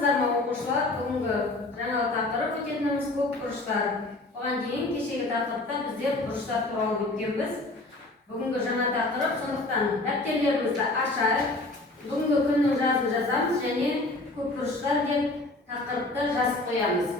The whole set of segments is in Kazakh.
саламатсыздар ма оқушылар? Бүгінгі жаңа тақырып өтетініміз көп бұрыштар. Оған дейін кешегі тақырыпта біздер бұрыштар туралы өткенбіз. Бүгінгі жаңа тақырып, сондықтан дәптерлерімізді ашайық. Бүгінгі күннің жазын жазамыз және көп бұрыштар деп тақырыпты жазып қоямыз.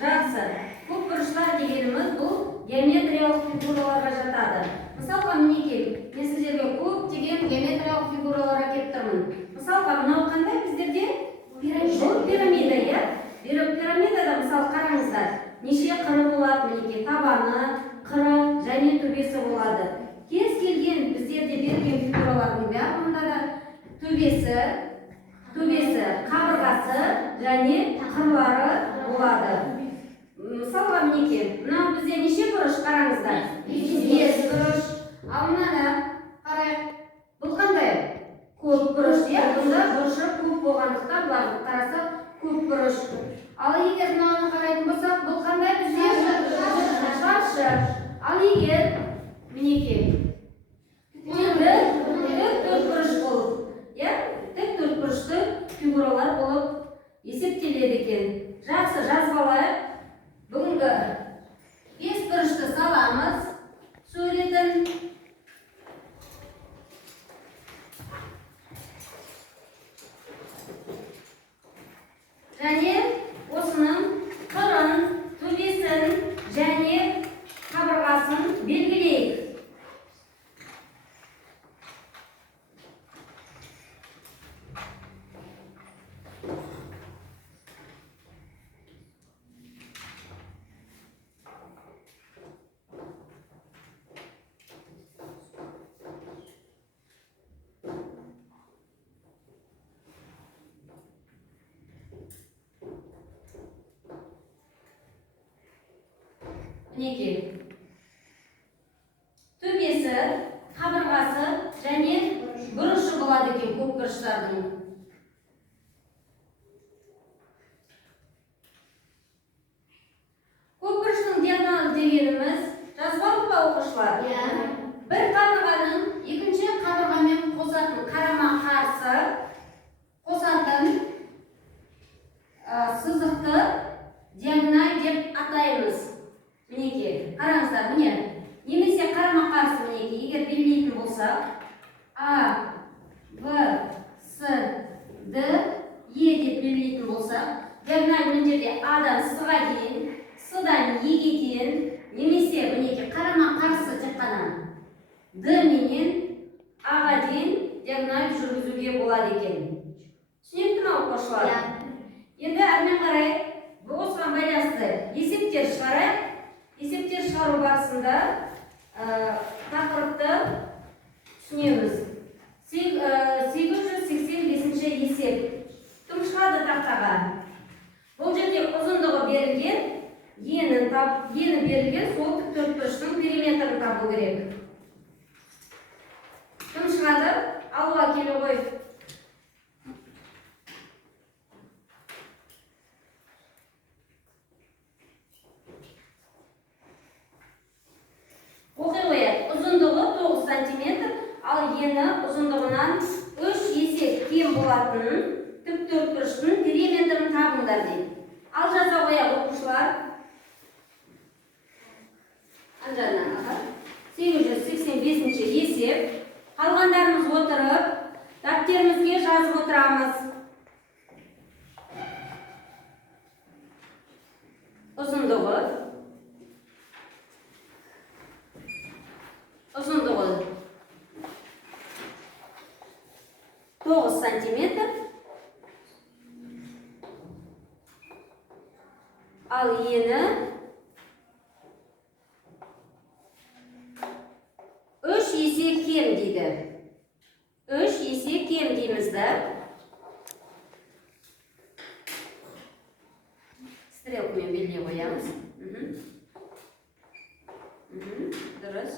Жақсы. Көп бұрыштар дегеніміз бұл геометриялық фигураларға жатады. Мысалға, мінекей, мен сіздерге көп деген геометриялық фигуралар әкеліп тұрмын. Мысалға, мынау қандай біздерде? Пирамида, иә? Пирамидада, мысалы, қараңыздар, неше қыры болады, мінекей, табаны, қыры және төбесі болады. Кез келген біздерде берген фигуралардың бәрінде да төбесі, қабырғасы және қырлары болады. Мысалға, мінекей, мынау бізде неше бұрыш қараңыздар? 5 бұрыш. Ал мынада қарайық. Бұл қандай? Көп бұрыш. Бұнда бұрышы көп болғандықтан бұларды қарасақ көп бұрыш. Ал егер мынаны қарайтын болсақ, бұл қандай бізде? Шаршы. Ал егер мінекей, төртбұрыш болып, тік төртбұрышты фигуралар болып есептеледі екен. Жақсы, жазып алайық. Бүгінгі 5 бұрышты саламыз суретін. Және осының қырын, төбесін және қабырғасын белгілейік. Мінекей, төбесі, қабырғасы және бұрышы болады екен көп бұрыштардың. Көп бұрыштың диагоналы дегеніміз жазып алдық па оқушылар? Бір қабырғаның екінші қабырғамен қосатын, қарама-қарсы қосатын сызықты диагональ деп атаймыз. Мінекей, қараңыздар, міне, немесе қарама-қарсы, мінекей, егер белгілейтін болсақ, А, В, С, Д, Е деп белгілейтін болсақ, диагональ мына жерде А-дан С-ға дейін, С-дан Е-ге дейін, немесе, мінекей, қарама-қарсы тек қана Д менен А-ға дейін диагональ жүргізуге болады екен. Түсінікті ме оқушылар? Енді әрмен қарай осыған байланысты есептер шығарайық. Есептер шығару барысында тақырыпты түсінеміз. 885-ші есеп. Кім шығады тақтаға? Бұл жерде ұзындығы берілген, ені берілген, сол тік төртбұрыштың периметрін табу керек. Кім шығады? Алуға келе ғой. Ұзындығы 9 см, ал ені ұзындығынан 3 есе кем болатын тік төртбұрыштың периметрін табыңдар дейді. Ал жаза қояйық оқушылар. 885-ші есеп. Қалғандарымыз отырып, дәптерімізге жазып отырамыз. Ұзындығы 9 см, ал ені 3 есе кем дейді. 3 есе кем деймізді. стрелкамен белгілей қоямыз. Дұрыс.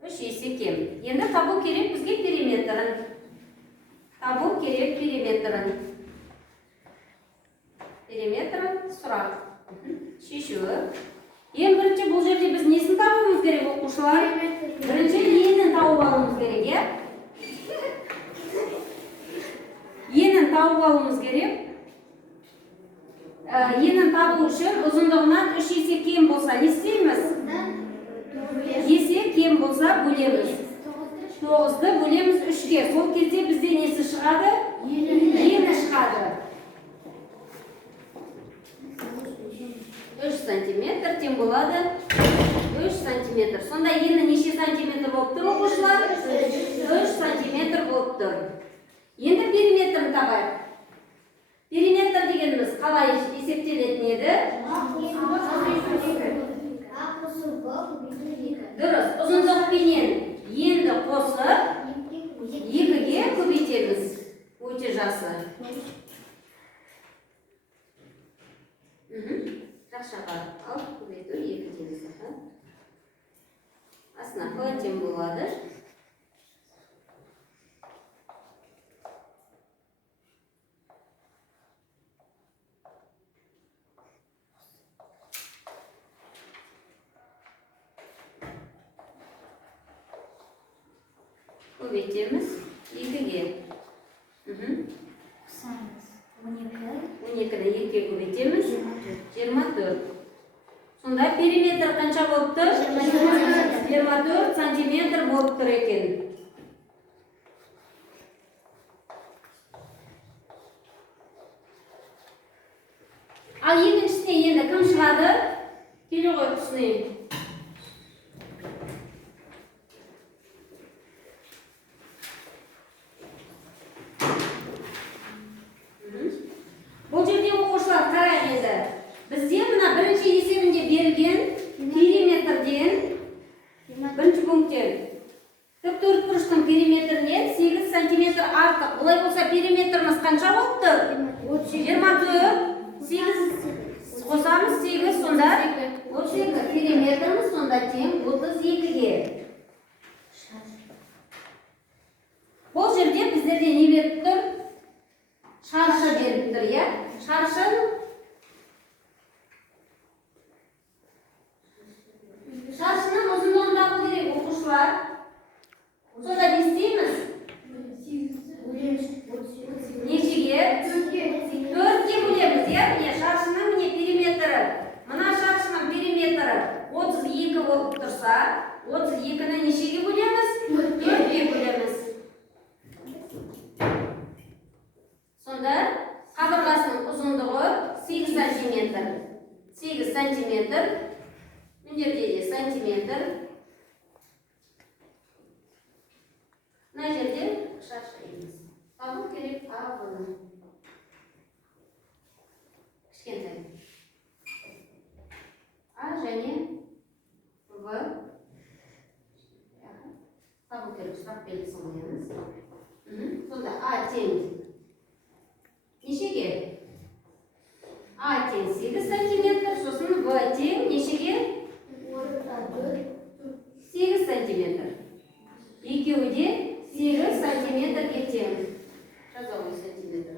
3 есе кем. Енді табу керек бізге периметрін. Табу керек периметрін. Периметрін сұрақ. Шешуі. Ең бірінші бұл жерде біз несін табуымыз керек, оқушылар? Бірінші енін тауып алуымыз керек, е? Енін тауып алуымыз керек. Енін табу үшін ұзындығынан 3 есе кем болса, не істейміз? Есе кем болса бөлеміз. 9-ды бөлеміз 3-ке. Сол кезде бізде несі шығады? Ені шығады. 3 сантиметр тең болады 3 сантиметр. Сонда ені неше сантиметр болып тұр, оқушылар? 3 сантиметр болып тұр. Енді периметрін табайық. Периметр дегеніміз қалай есептелетін еді? Дұрыс. Ұзындықпенен енді қосып 2-ге көбейтеміз. Өте жақсы. Жақшаға алып көбейту 2 теңіз. Астына қалай болады? Көбейтеміз 2-ге. 12-ні 2-ге көбейтеміз 24. Сонда периметр қанша болып тұр? 24 сантиметр болып тұр екен. Ал екіншісіне енді кім шығады? Келе ғой түсіне. Бұл жерде оқушылар қарай енді. Бізде мына бірінші есебінде берілген периметрден бірінші пункттен тіктөртбұрыштың периметрінен 8 сантиметр артық. Олай болса периметріміз қанша болып тұр? 24. 8 қосамыз 8, сонда 32. Периметріміз сонда тең 32-ге. Бұл жерде біздерде не беріп тұр? Шаршы беріп тұр, е? Шаршының ұзындығын табу керек, оқушылар. Сонда не істейміз? Нешеге? 4-ге бөлеміз, е? Шаршының міне периметрі. Мына шаршының периметрі 32 болып тұрса, 32-ні нешеге бөлеміз? 4-ге бөлеміз. Сонда қабырғасының ұзындығы 8 сантиметр. 8 сантиметр. Міндерде де сантиметр. Мына жерде шаршаймыз. Табу керек ағыны. Кішкентай. А және В. Табу керек сұрақ белгісін қоямыз. Сонда А тең. Нешеге? А тең 8 сантиметр, сосын В тең нешеге? 8 сантиметр. Екеуі де 8 сантиметрге тең. Жазалый сантиметр.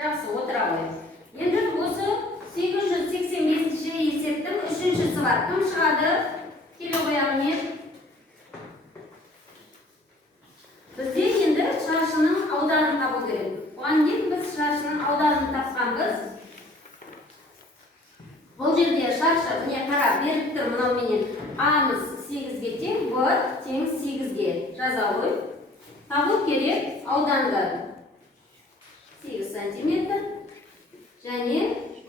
Жақсы, отыра қойып. Енді осы 885-ші есептің 3-шісі бар. Кім шығады? Келе қоямын. Бізде енді шаршының ауданын табу керек. Оған дейін біз шаршының ауданын тапқанбыз. Бұл жерде шаршы, міне қара, беріп тұр мынауменен. А-мыз 8-ге тең, В тең 8-ге. Жаза қой. Табу керек ауданды. 8 сантиметр және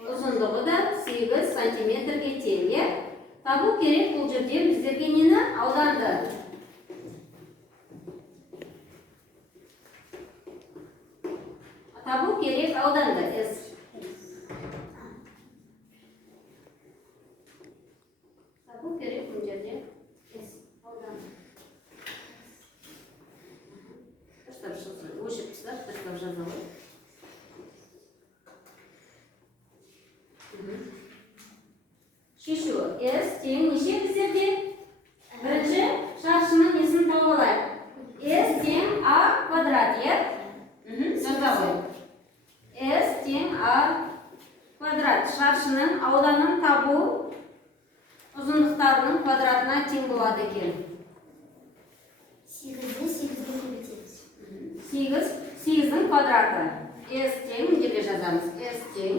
ұзындығы да 8 сантиметрге тең. Табу керек бұл жерде біздерге нені? Ауданды. Табу керек ауданды. Шешу. S тең неше біздерде? Бірінші шаршының несін тауып алайық. S тең A квадрат, е? Жаза ғой. S тең A квадрат. Шаршының ауданын табу ұзындықтарының квадратына тең болады екен. 8-дің квадраты. S тең, неге жазамыз? S тең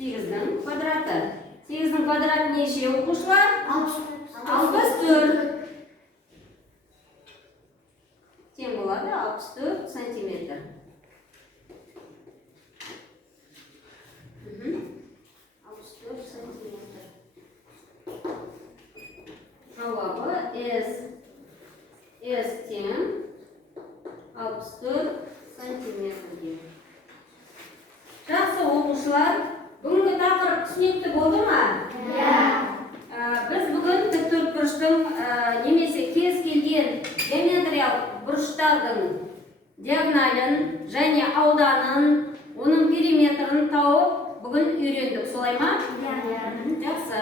8-дің квадраты. 8-дің квадраты неше оқушылар? 64. Тең болады 64 сантиметр. 64 сантиметр. Жауабы S тең 64 сантиметрге. Жақсы оқушылар, бүгінгі тақырып түсінікті болды ма? Біз бүгін тіктөртбұрыштың немесе кез келген геометриялық бұрыштардың диагоналін және ауданын, оның периметрін тауып бүгін үйрендік, солай ма? Жақсы.